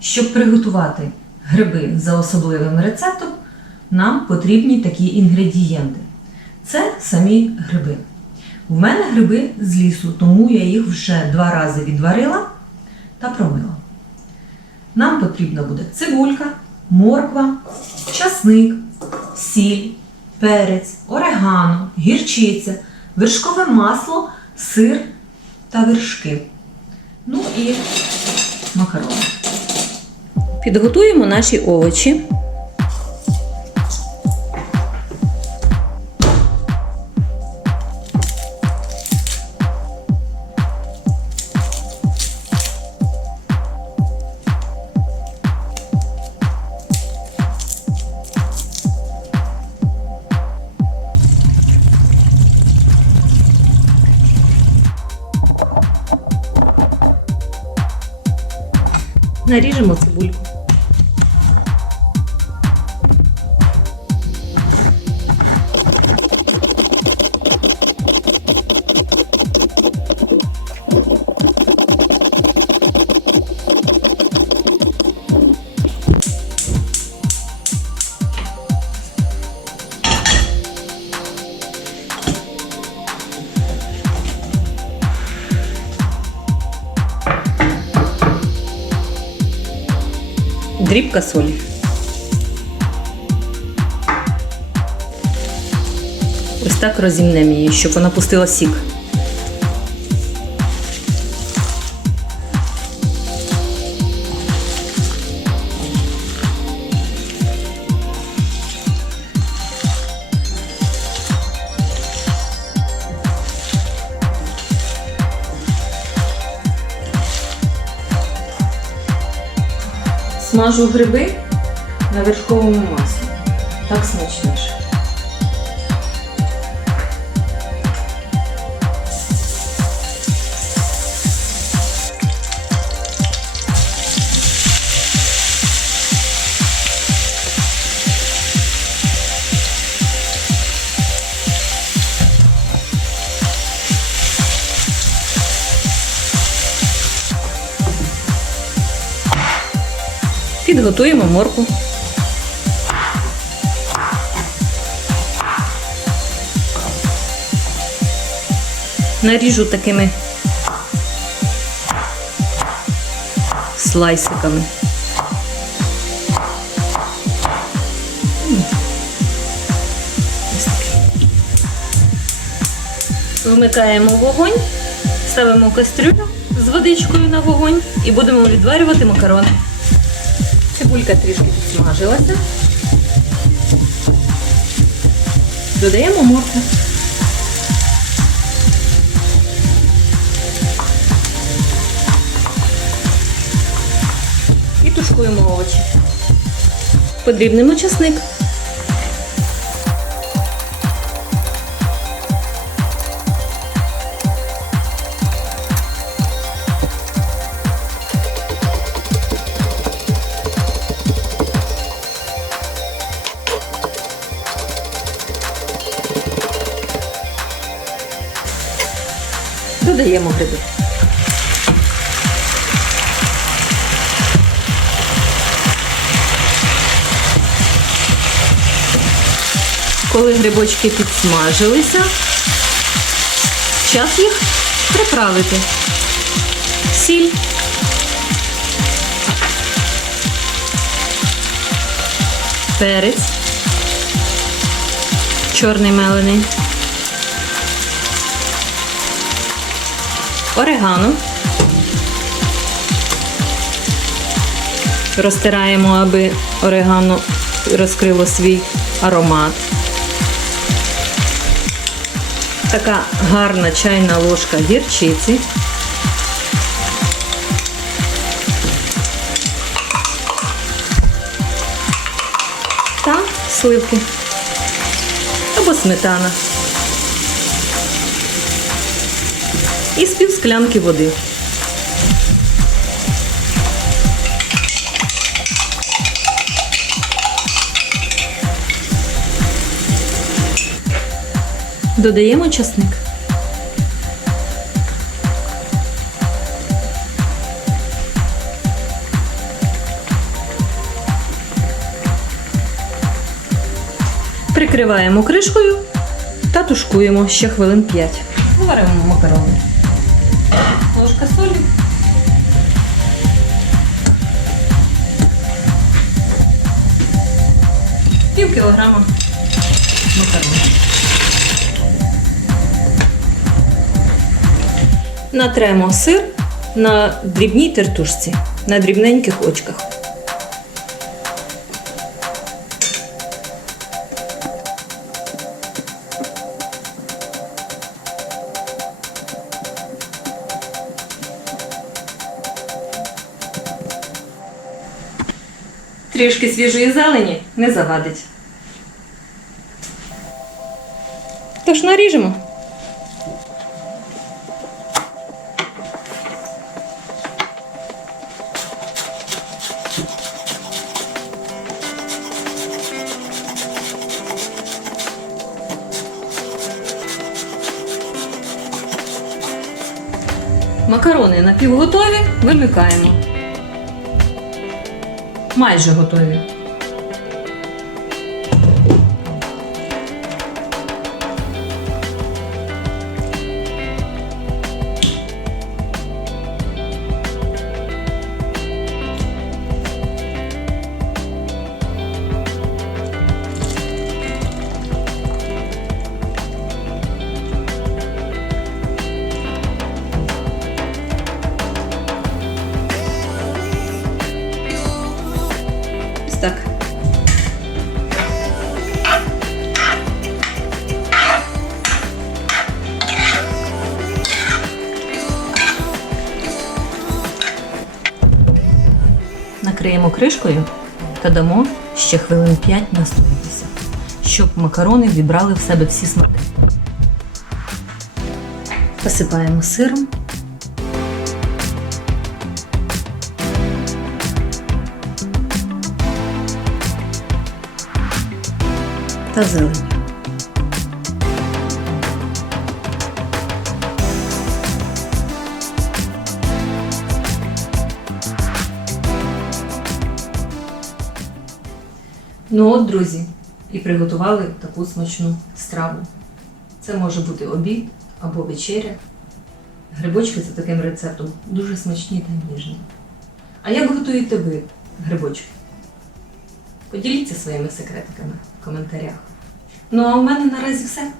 Щоб приготувати гриби за особливим рецептом, нам потрібні такі інгредієнти. Це самі гриби. В мене гриби з лісу, тому я їх вже два рази відварила та промила. Нам потрібна буде цибулька, морква, часник, сіль, перець, орегано, гірчиця, вершкове масло, сир та вершки. Ну і макарони. Підготуємо наші овочі. Наріжемо цибульку. Дрібка солі. Ось так розімнемо її, щоб вона пустила сік. Смажу гриби на вершковому маслі. Так смачніше. Підготуємо морку. Наріжу такими слайсиками. Вимикаємо вогонь, ставимо кастрюлю з водичкою на вогонь і будемо відварювати макарони. Цибулька трішки підсмажилася. Додаємо моркву. І тушкуємо овочі. Подрібнемо часник. Додаємо гриби. Коли грибочки підсмажилися, час їх приправити. Сіль. Перець. Чорний мелений. Орегано. Розтираємо, аби орегано розкрило свій аромат. Така гарна чайна ложка гірчиці. Та сливки або сметана. і з пів склянки води. Додаємо часник. Прикриваємо кришкою та тушкуємо ще хвилин 5. Варимо макарони. Пів кілограма макарон. Натремо сир на дрібній тертушці, на дрібненьких очках. Трішки свіжої зелені не завадить. Тож наріжемо. Макарони напівготові вимикаємо. Майже готові. Накриємо кришкою та дамо ще хвилин 5 настоятися, щоб макарони вібрали в себе всі смаки. Посипаємо сиром. та зеленю. Ну от, друзі, і приготували таку смачну страву. Це може бути обід або вечеря. Грибочки за таким рецептом дуже смачні та ніжні. А як готуєте ви грибочки? Поділіться своїми секретиками в коментарях. Ну а у мене наразі все.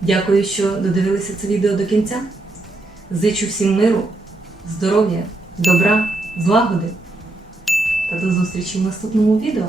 Дякую, що додивилися це відео до кінця. Зичу всім миру, здоров'я, добра, злагоди. Та до зустрічі в наступному відео.